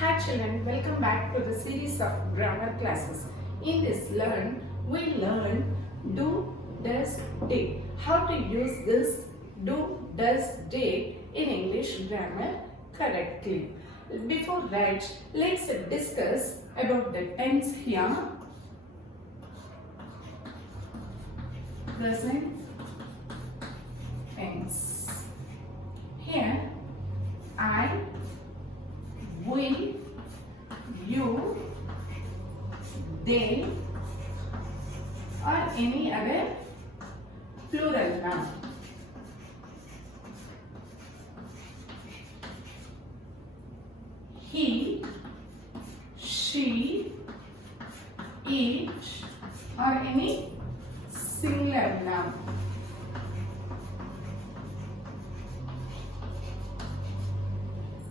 Hi children, welcome back to the series of grammar classes. In this we learn do, does, did. How to use this do, does, did in English grammar correctly. Before that, let's discuss about the tense here. Present tense. Here, I, we, you, they, or any other plural noun. He, she, it, or any singular noun.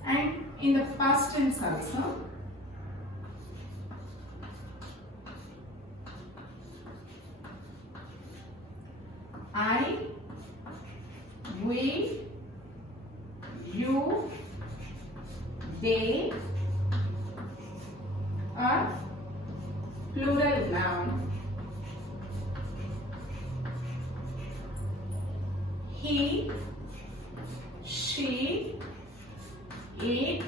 And in the past tense also, I, we, you, they are plural noun. He, she, it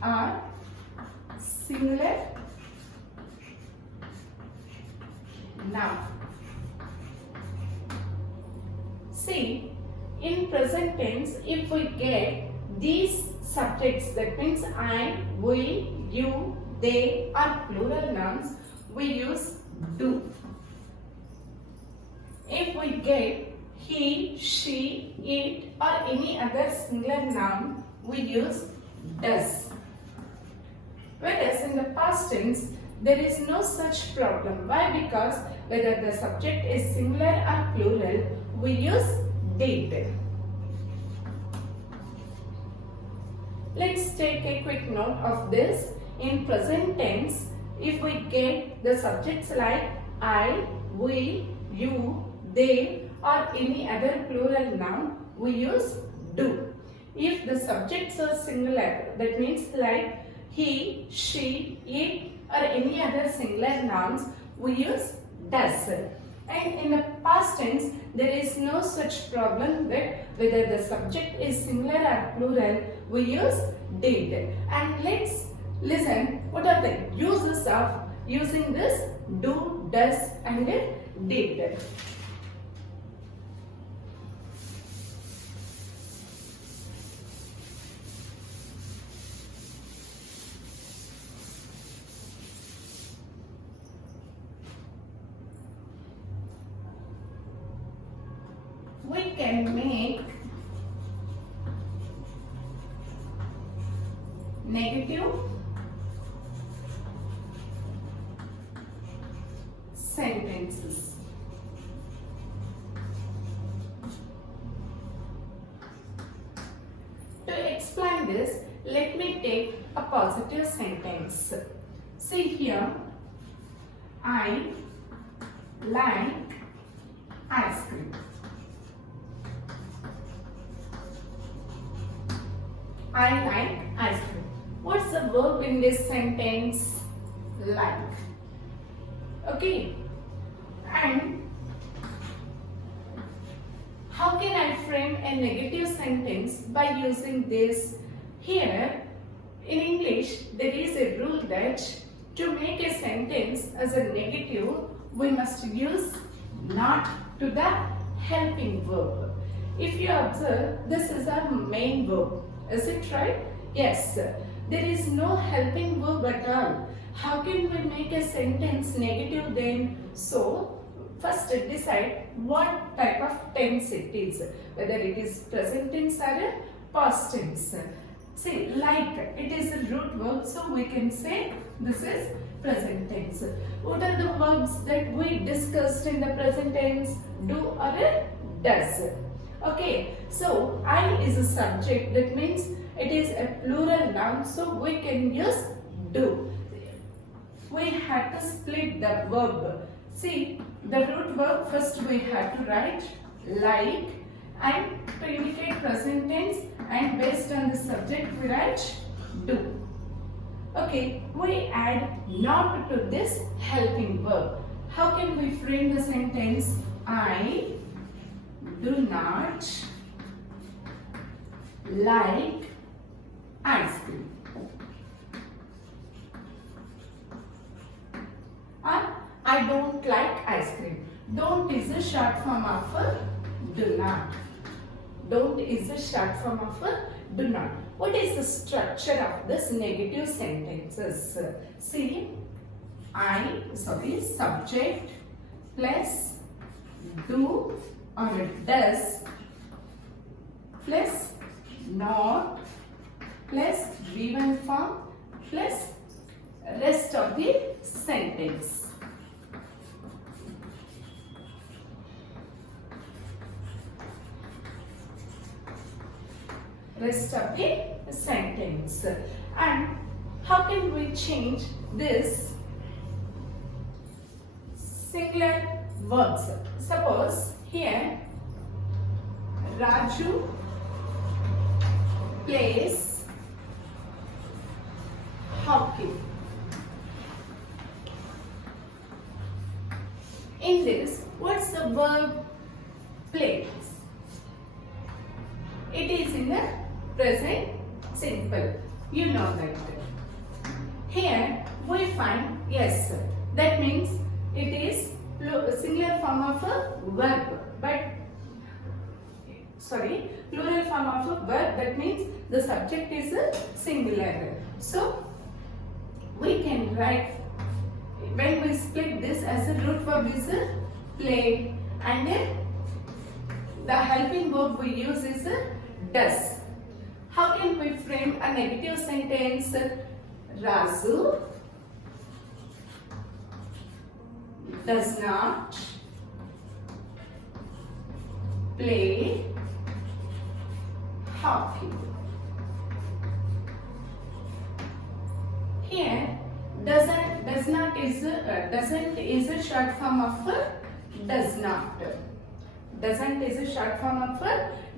are singular noun. See, in present tense, if we get these subjects, that means I, we, you, they are plural nouns, we use do. If we get he, she, it or any other singular noun, we use does. Whereas in the past tense, there is no such problem. Why? Because whether the subject is singular or plural, we use did. Let's take a quick note of this. In present tense, if we get the subjects like I, we, you, they or any other plural noun, we use do. If the subjects are singular, that means like he, she, it or any other singular nouns, we use does. And in the past tense, there is no such problem that whether the subject is singular or plural, we use did. And let's listen what are the uses of using this do, does and did. We can make negative sentences. To explain this, let me take a positive sentence. See here, I like ice cream. I like ice cream. What's the verb in this sentence? Like. Okay. And how can I frame a negative sentence by using this? Here, in English, there is a rule that to make a sentence as a negative, we must use not to the helping verb. If you observe, this is our main verb. Is it right? Yes. There is no helping verb at all. How can we make a sentence negative then? So, first decide what type of tense it is. Whether it is present tense or past tense. See, like, it is a root verb, so we can say this is present tense. What are the verbs that we discussed in the present tense? Do or does. Okay, so I is a subject, that means it is a plural noun, so we can use do. We have to split the verb. See, the root verb first we have to write like, and to indicate present tense, and based on the subject we write do. Okay, we add not to this helping verb. How can we frame the sentence? I do not like ice cream. Or I don't like ice cream. Don't is a short form of do not. Don't is a short form of do not. What is the structure of this negative sentences? See, subject plus do or does plus not plus given form plus rest of the sentence. Rest of the sentence. And how can we change this singular verbs? Suppose here Raju plays hockey. In this, what's the verb plays? It is in the present simple. You know that. Here we find yes. That means it is singular form of a verb. Plural form of a verb. That means the subject is a singular. So we can write, when we split this as a root verb is a play, and then the helping verb we use is a does. How can we frame a negative sentence? Raju does not play hockey. Here, doesn't is a short form of does not. Doesn't is a short form of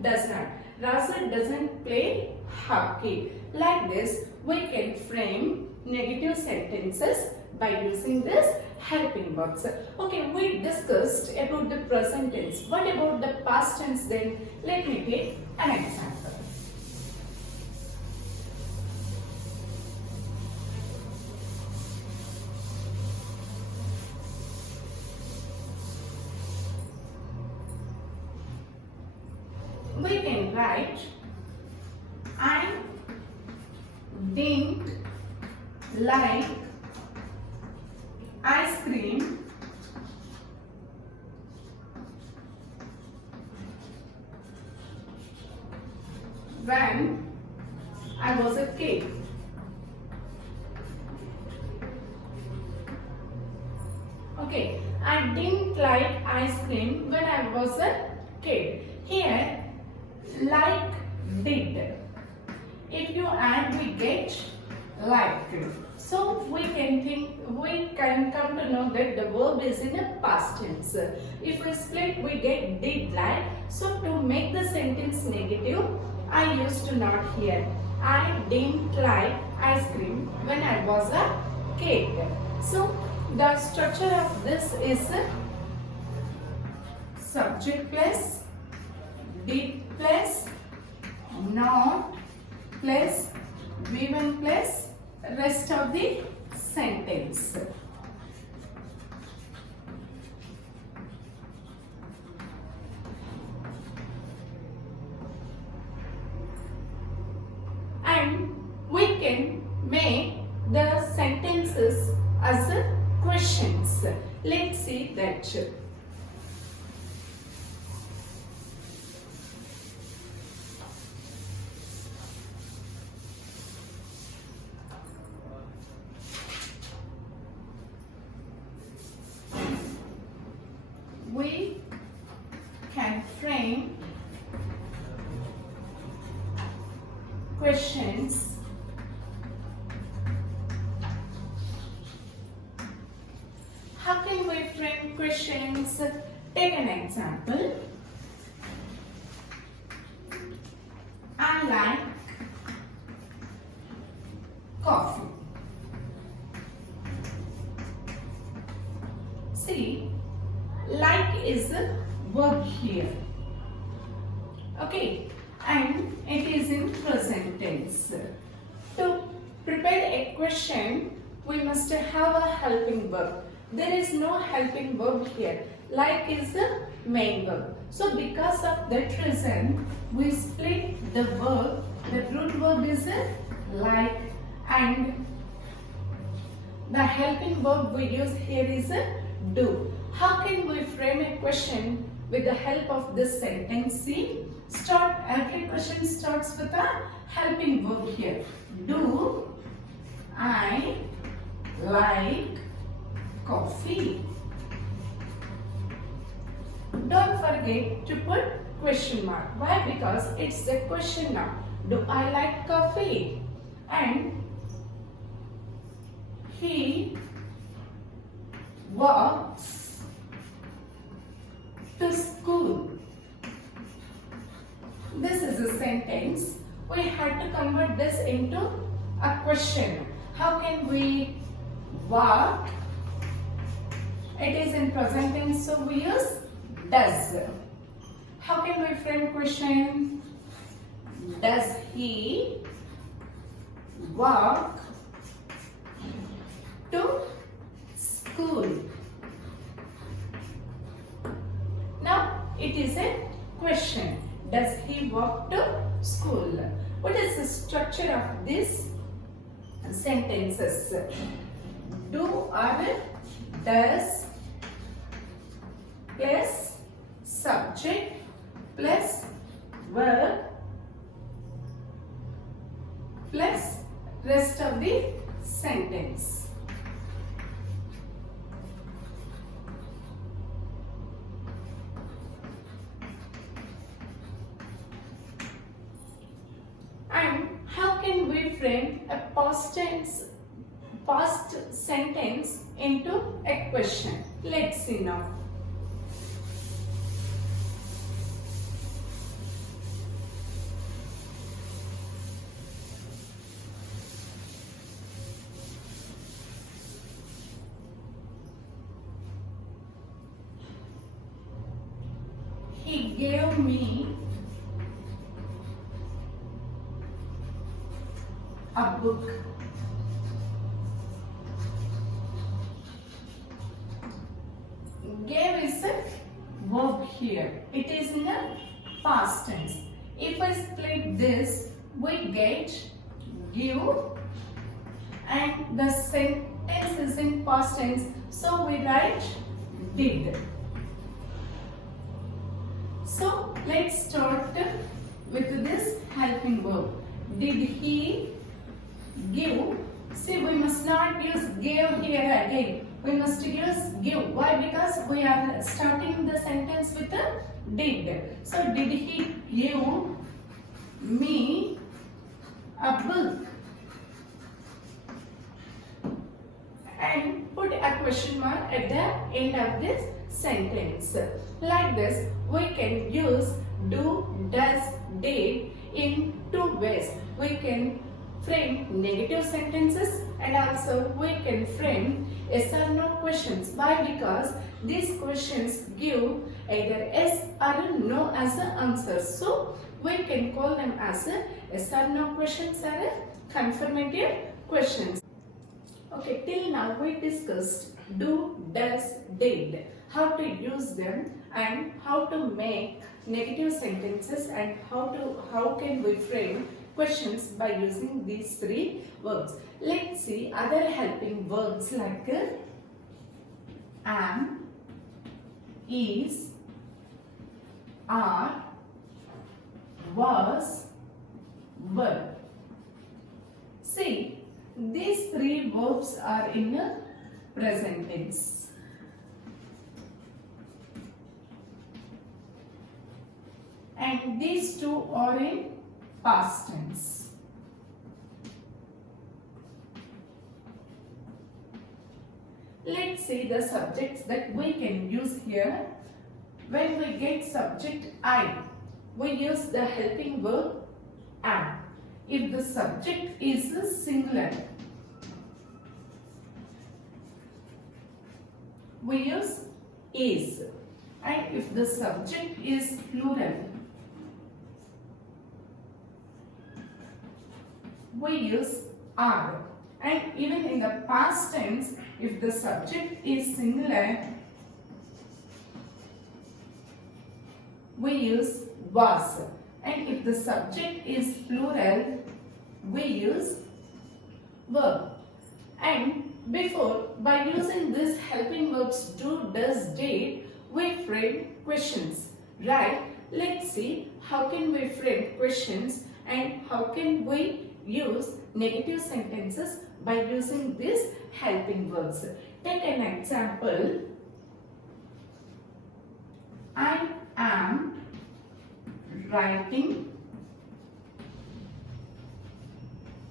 does not. Raju doesn't play hockey. Like this, we can frame negative sentences by using this helping verbs. Okay, we discussed about the present tense. What about the past tense then? Let me take an example. We can write, I didn't like ice cream when I was a kid. Okay, I didn't like ice cream when I was a kid. Here, like did. If you add, we get like. So we can come to know that the verb is in a past tense. If we split, we get did like. So to make the sentence negative, I used to not here. I didn't like ice cream when I was a kid. So the structure of this is subject plus did plus not plus given plus rest of the sentence. And we can make the sentences as questions. Let's see that. We can frame questions how can we frame questions? Take an example. I like coffee. See, like is a verb here. Okay, and it is in present tense. To prepare a question, we must have a helping verb. There is no helping verb here. Like is the main verb. So because of that reason, we split the verb. The root verb is like, and the helping verb we use here is do. How can we frame a question with the help of this sentence? See, every question starts with a helping verb here. Do I like coffee? Don't forget to put question mark. Why? Because it's a question now. Do I like coffee? And he walks to school. This is a sentence. We had to convert this into a question. How can we walk? It is in present tense, so we use does. How can we frame question? Does he walk to school? Now it is a question. Does he walk to school? What is the structure of these sentences? Do or does plus subject plus verb plus rest of the sentence. And how can we frame a past sentence into a question? Let's see now. He gave me a book. Gave is a verb here. It is in a past tense. If I split this, we get give, and the sentence is in past tense, so we write did. So let's start with this helping verb. Did he give? See, we must not use gave here again. We must use give. Why? Because we are starting the sentence with a did. So did he give me a book? And put a question mark at the end of this sentence. Like this, we can use do, does, did in two ways. We can frame negative sentences and also we can frame yes or no questions. Why? Because these questions give either yes or no as the answer. So we can call them as a yes or no questions or a confirmative questions. Okay, till now we discussed do, does, did, how to use them and how to make negative sentences and how can we frame questions by using these three verbs. Let's see other helping verbs like am, is, are, was, were. See, these three verbs are in a present tense. And these two are in past tense. Let's see the subjects that we can use here. When we get subject I, we use the helping verb am. If the subject is singular, we use is. And if the subject is plural, we use are. And even in the past tense, if the subject is singular, we use was. And if the subject is plural, we use verb. And before, by using these helping verbs do, does, did, we frame questions, right? Let's see how can we frame questions and how can we use negative sentences by using these helping verbs. Take an example. I am writing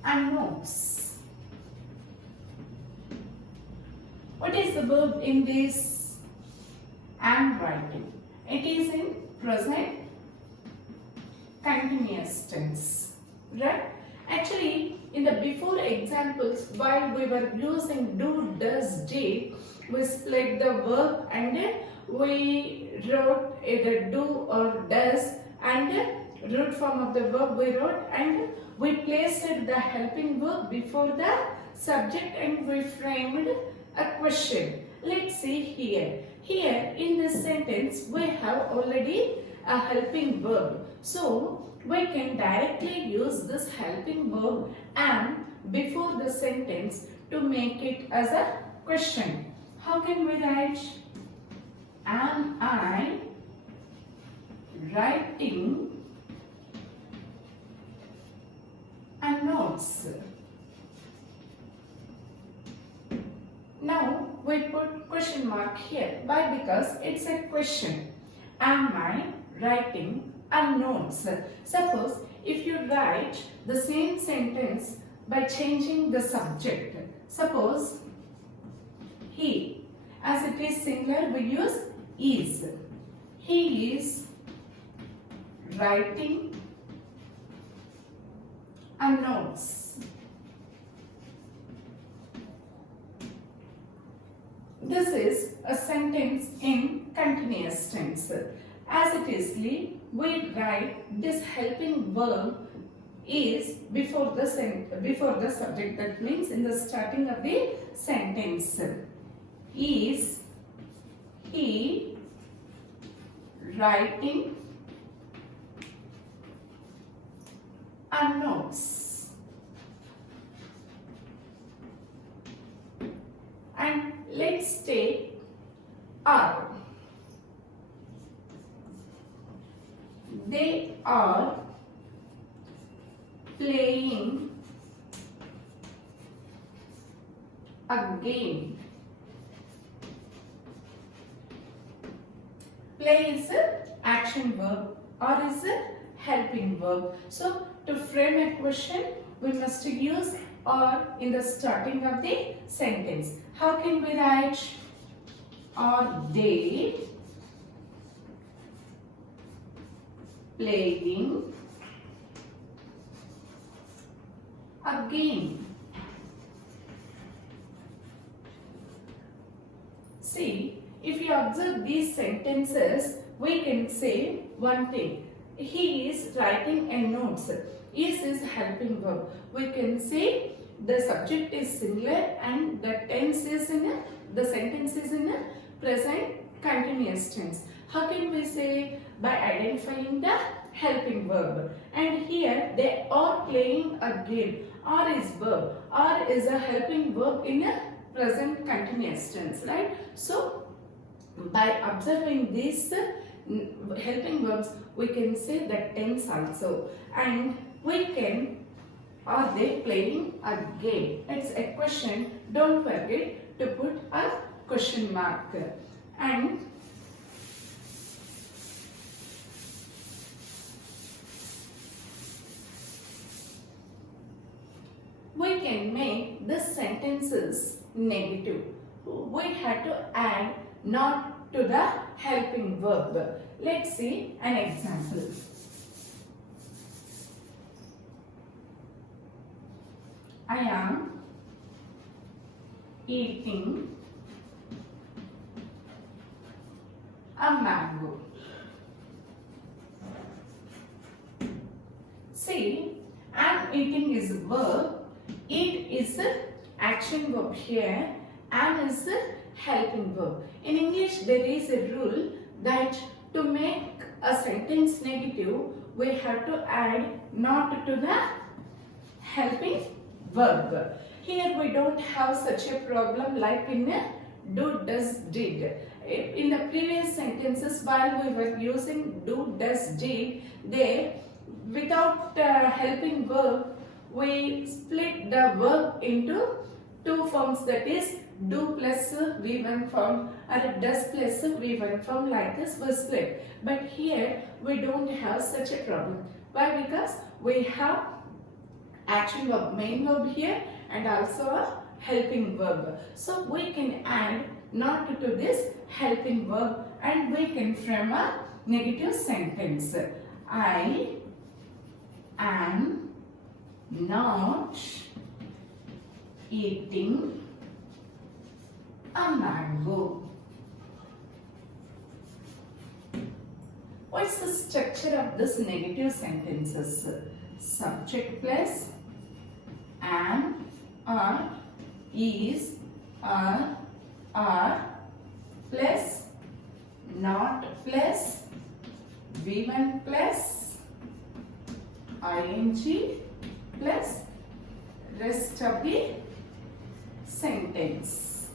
a notes. What is the verb in this? Am writing. It is in present continuous tense, right? Actually, in the before examples, while we were using do, does, did, we split the verb and we wrote either do or does, and root form of the verb we wrote, and we placed the helping verb before the subject and we framed a question. Let's see here. Here in this sentence we have already a helping verb. So we can directly use this helping verb am before the sentence to make it as a question. How can we write? Am I writing a notes? Now we put question mark here. Why? Because it's a question. Am I writing a notes? Suppose if you write the same sentence by changing the subject. Suppose he, as it is singular, we use is. He is writing a notes. This is a sentence in continuous tense. As it is, we write this helping verb is before the subject. That means in the starting of the sentence. Is he writing a notes? And let's take are. They are playing a game. Play is an action verb, or is a helping verb. So to frame a question, we must use or in the starting of the sentence. How can we write? Are they playing a game? See, if you observe these sentences, we can say one thing. He is writing a notes. Is helping verb. We can say the subject is singular and the tense is the sentence is in a present continuous tense. How can we say? By identifying the helping verb. And here they are playing a game. Are is verb. Are is a helping verb in a present continuous tense, right? So by observing these helping verbs, we can say the tense also. And we can, are they playing a game? It's a question. Don't forget to put a question mark. And we can make the sentences negative. We have to add not to the helping verb. Let's see an example. I am eating a mango. See, am eating is a verb, eat is an action verb here, am is a helping verb. In English, there is a rule that to make a sentence negative, we have to add not to the helping verb. Here we don't have such a problem like in a do, does, did. In the previous sentences, while we were using do, does, did, there without helping verb, we split the verb into two forms, that is do plus V1 form or does plus V1 form, like this we split. But here we don't have such a problem. Why? Because we have action verb, main verb here, and also a helping verb. So we can add not to this helping verb and we can frame a negative sentence. I am not eating a mango. What's the structure of this negative sentences? Subject plus am, are, is, are plus not plus V1 plus ing plus rest of the sentence.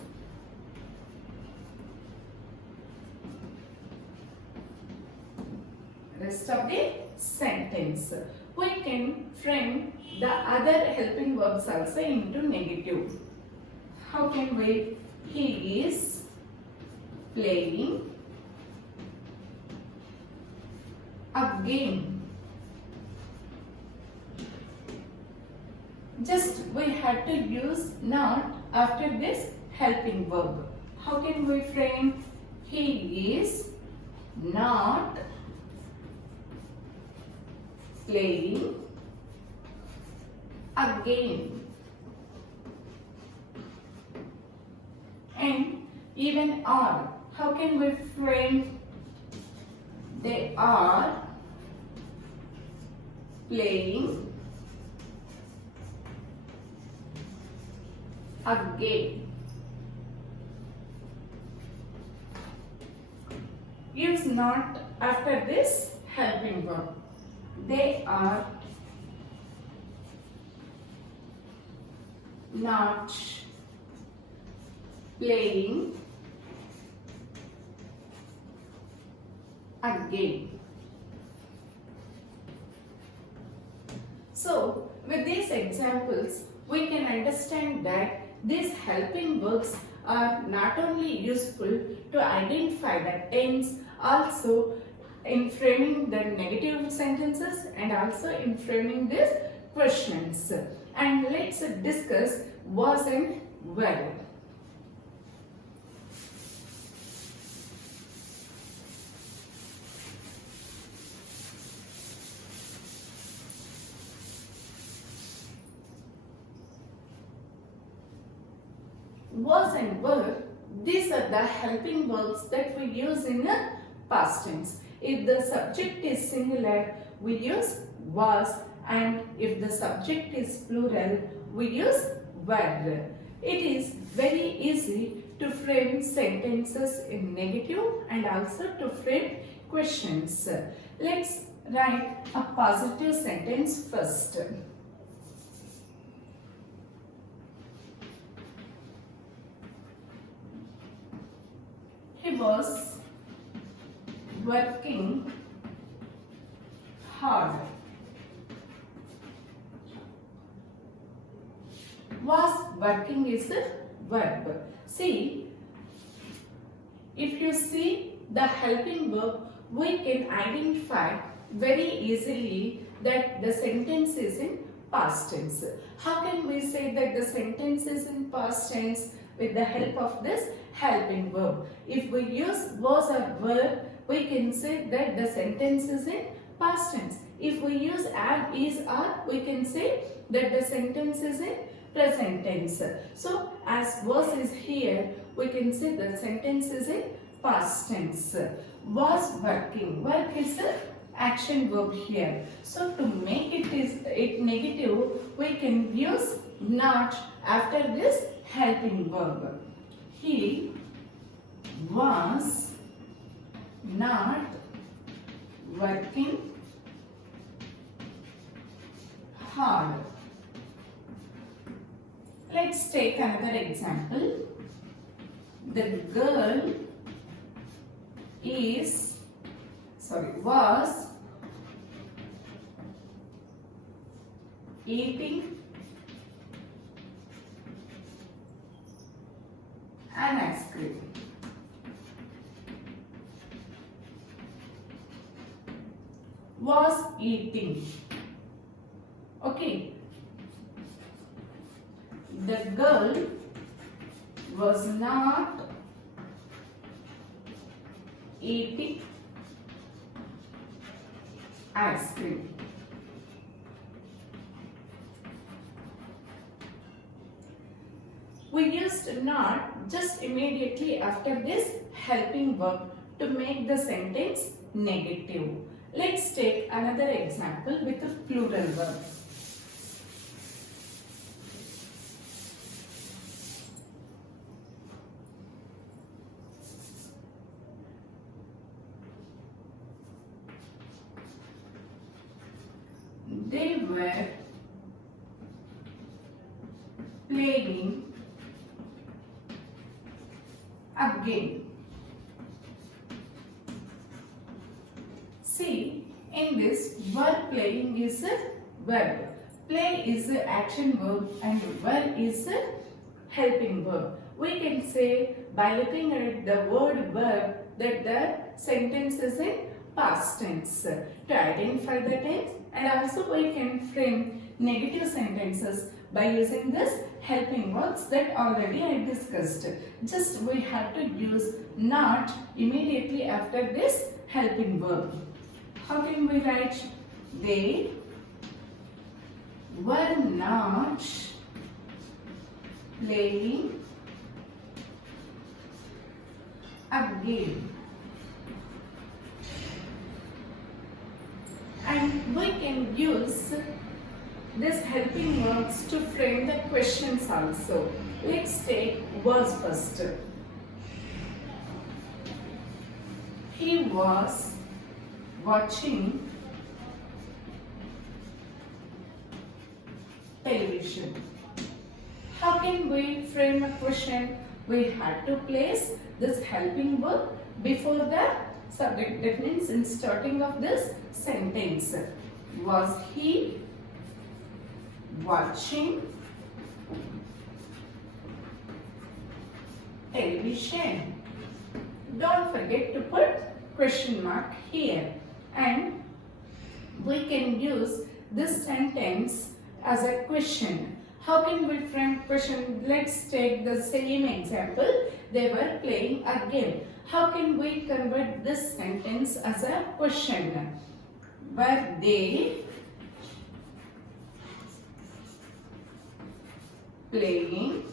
Rest of the sentence. We can frame the other helping verbs also into negative. How can we? He is playing a game. Just we had to use not after this helping verb. How can we frame? He is not playing a game. And even are. How can we frame? They are playing a game. Use not after this helping verb. They are not playing a game. So, with these examples, we can understand that these helping verbs are not only useful to identify the tense, also in framing the negative sentences and also in framing these questions. And let's discuss was and were. Was and were, these are the helping verbs that we use in the past tense. If the subject is singular, we use was, and if the subject is plural, we use were. It is very easy to frame sentences in negative and also to frame questions. Let's write a positive sentence first. He was working hard. Was working is a verb. See, if you see the helping verb, we can identify very easily that the sentence is in past tense. How can we say that the sentence is in past tense? With the help of this helping verb. If we use was or were, we can say that the sentence is in past tense. If we use am, is, are, we can say that the sentence is in present tense. So, as was is here, we can say the sentence is in past tense. was working. Work is a action verb here. So to make it negative, we can use not after this helping verb. He was not working hard. Let's take another example. The girl was eating an ice cream. Was eating. Okay. The girl was not eating ice cream. We used not just immediately after this helping verb to make the sentence negative. Let's take another example with a plural verb. They were playing again. See, in this, were playing is a verb. Play is an action verb and were is a helping verb. We can say by looking at the word verb that the sentence is in past tense to identify the tense, and also we can frame negative sentences by using this helping verbs that already I discussed. Just we have to use not immediately after this helping verb. How can we write? They were not playing again. And we can use this helping verbs to frame the questions also. Let's take was first. He was watching television. How can we frame a question? We had to place this helping verb before the subject. That means in starting of this sentence. Was he watching television? Don't forget to put question mark here. And we can use this sentence as a question. How can we frame question? Let's take the same example. They were playing again. How can we convert this sentence as a question? Were they playing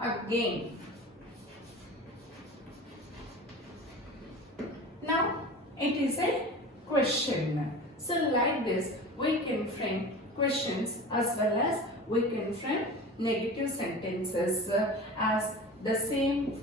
again? Now it is a question. So like this we can frame questions as well as we can frame negative sentences as the same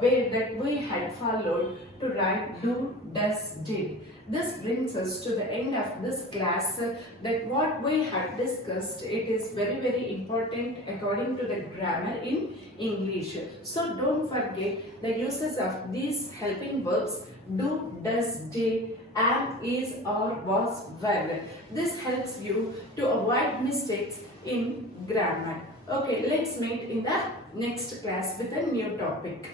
way that we had followed to write do, does, did. This brings us to the end of this class that what we had discussed, it is very important according to the grammar in English. So don't forget the uses of these helping verbs do, does, did, am, is, or, was, were. This helps you to avoid mistakes in grammar. Okay, let's meet in the next class with a new topic.